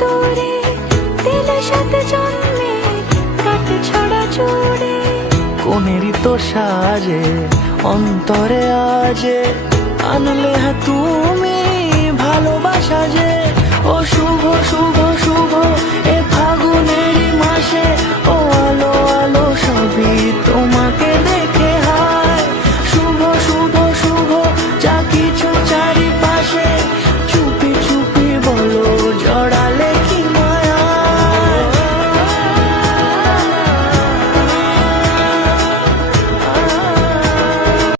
দূরে দিলে সাথে জন্মে রাত ছড়া জুড়ে। কোনেরই তো সাজে অন্তরে আজে আনলে তুমি ভালোবাসা যে। ও শুভ শুভ